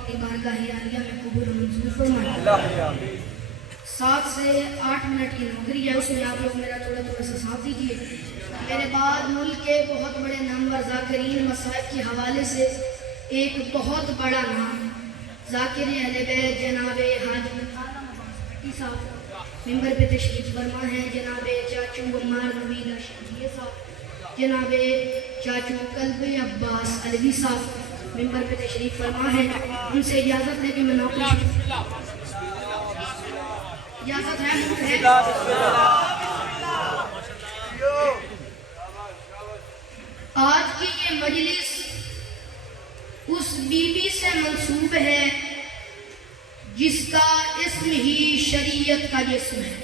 अपनी बारगाह आलिया में कबूल मंजूर फरमाए। 7 से 8 मिनट की नौकरी है, उसमें आप लोग मेरा थोड़ा थोड़ा सा साथ दीजिए। मेरे बाद मुल्क के बहुत बड़े नामवर ज़ाकिरीन मसाइब के हवाले से एक बहुत बड़ा नाम ज़ाकिर अहले बैत जनाब हाजी भट्टी साहब मिंबर पे तशरीफ फरमा है। जनाब चाचू अम्मार नवीद अशरफी साहब, जनाब चाचू कल्ब अब्बास अलवी साहब मिंबर पे तशरीफ फरमा है। उनसे इजाज़त है कि मैं नौकरी इजाज़त है। आज की ये मजलिस उस बीबी से मंसूब है जिसका इस्म ही शरीयत का जिस्म है।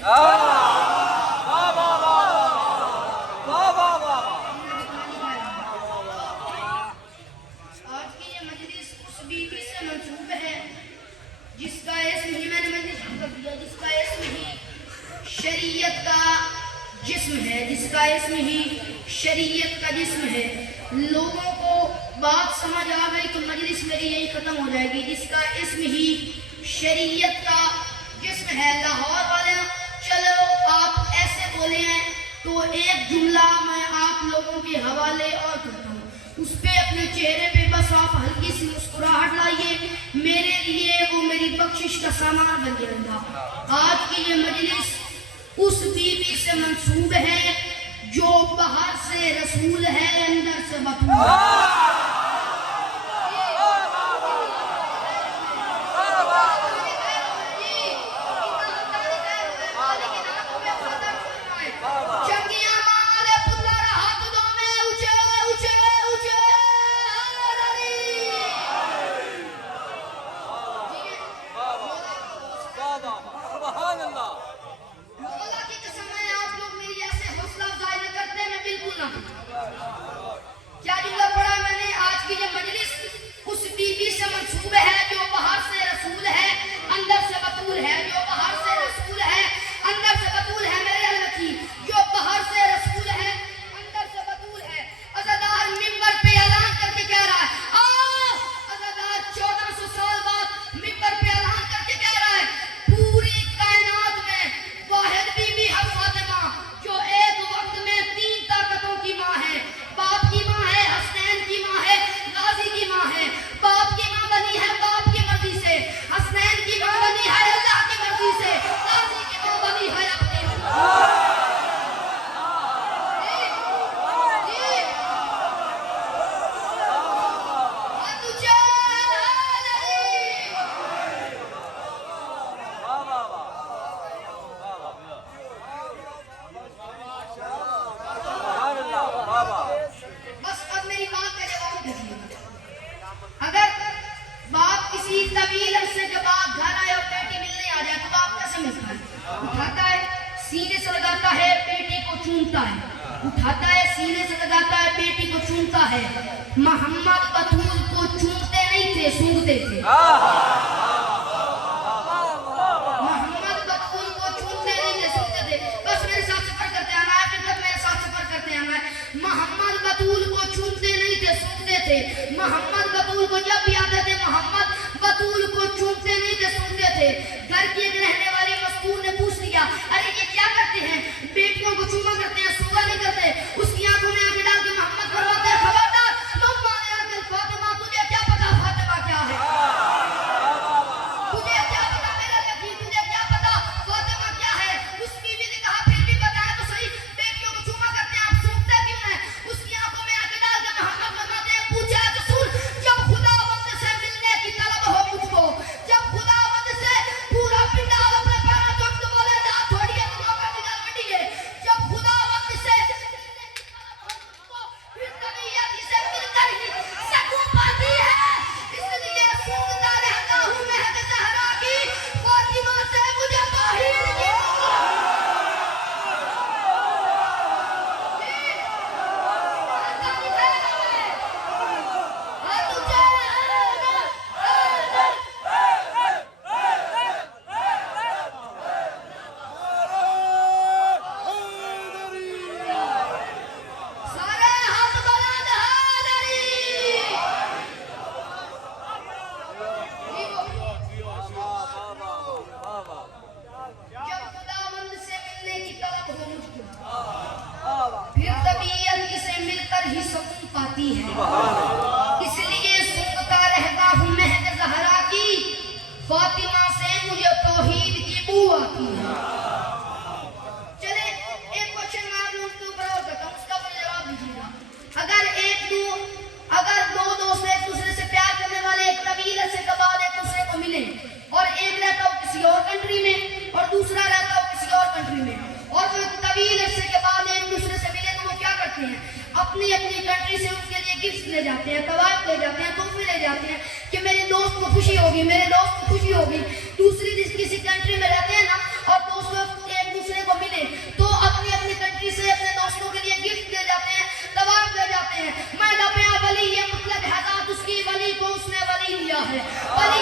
आज की ये मजलिस उस बीबी से मंसूब है जिसका इस्म ही, मैंने मजलिस शुरू कर दिया, जिसका इस्म ही शरीयत का जिस्म है, जिसका इस्म ही शरीयत का जिस्म है। लोगों को बात समझ आ गई तो मजलिस मेरी यही खत्म हो जाएगी। जिसका इस्म ही शरीयत का जिस्म है। लाहौर वाले चलो आप ऐसे बोले हैं तो एक जुमला मैं आप लोगों के हवाले और करता हूँ, उस पे अपने चेहरे पे बस आप हल्की सी मुस्कुराहट लाइए, मेरे लिए वो मेरी बख्शिश का सामान बन जाएगा। आज की ये मजलिस उस बीबी से मंसूब है जो बाहर से रसूल है, अंदर से बतूल। क्या जुमला पढ़ा मैंने? आज की ये मजलिस उस बीबी से मंसूब है जो बाहर से रसूल है, अंदर से बतूल है। जो बाहर से रसूल है, अंदर से बतूल है। मेरे अल्लाह, जो बाहर से रसूल है, अंदर से बतूल है। अज़ादार मिंबर पे ऐलान करके कह रहा है, अज़ादार 1400 साल बाद मिंबर पे ऐलान करके कह रहा है, पूरी कायनात में वाहिद बीबी है फातिमा जो एक वक्त में 3 ताकतों की माँ है। बाप की माँ है, हसनैन की माँ है, गाजी की माँ है। बाप की माँ बनी है बाप की मर्जी से, हसनैन की माँ बनी है अल्लाह की मर्जी से, गाजी की माँ बनी है अपनी तवील से जब आप घर आए और पेटी मिलने आ जाए तो आप कैसे मिलता है? उठाता है, सीने से लगाता है, पेटी को चूमता है। उठाता है, सीने से लगाता है, पेटी को चूमता है। मोहम्मद बतूल को चूमते नहीं थे, सूंघते थे। मोहम्मद बतूल को चूमते नहीं थे, सूंघते थे। बस मेरे साथ सफर करते आना है, फिर मेरे साथ सफर करते आना है। मोहम्मद बतूल को चूमते नहीं थे, सूंघते थे। मोहम्मद बतूल को जब भी आते थे, मोहम्मद बतूल को चूमते नहीं थे, सुनते थे। घर की एक रहने वाली मस्तूर ने पूछ लिया, अरे ये क्या करते हैं? बेटियों को चूमा करते हैं, सुगा नहीं करते। उसकी आंखों में आंखें डाल के मोहम्मद फरमाते हैं, खबरदार तुम माने आंखें फातिमा, तुझे क्या पता फातिमा क्या है? तुझे क्या पता मेरा लकी, तुझे क्या पता फातिमा क्या है? उस बीवी ने कहा, फिर भी बताया तो सही, बेटियों को चूमा करते हैं, आप सूंघते क्यों हैं? उसकी आंखों में आंखें डाल के मोहम्मद फरमाते हैं, पूछा तो सुन, जब खुदा बंदे से मिलने अपनी अपनी कंट्री से उसके लिए गिफ्ट ले जाते हैं, तवाफ ले जाते हैं, तोहफे ले जाते हैं कि मेरे दोस्त को खुशी होगी, मेरे दोस्त को खुशी होगी। दूसरी किसी कंट्री में रहते हैं ना और दोस्त लोग एक दूसरे को मिले तो अपनी अपनी कंट्री से अपने दोस्तों के लिए गिफ्ट ले जाते हैं, तवाफ ले जाते हैं। मैं वली, ये मतलब है उसकी वली को उसने वली लिया है, वली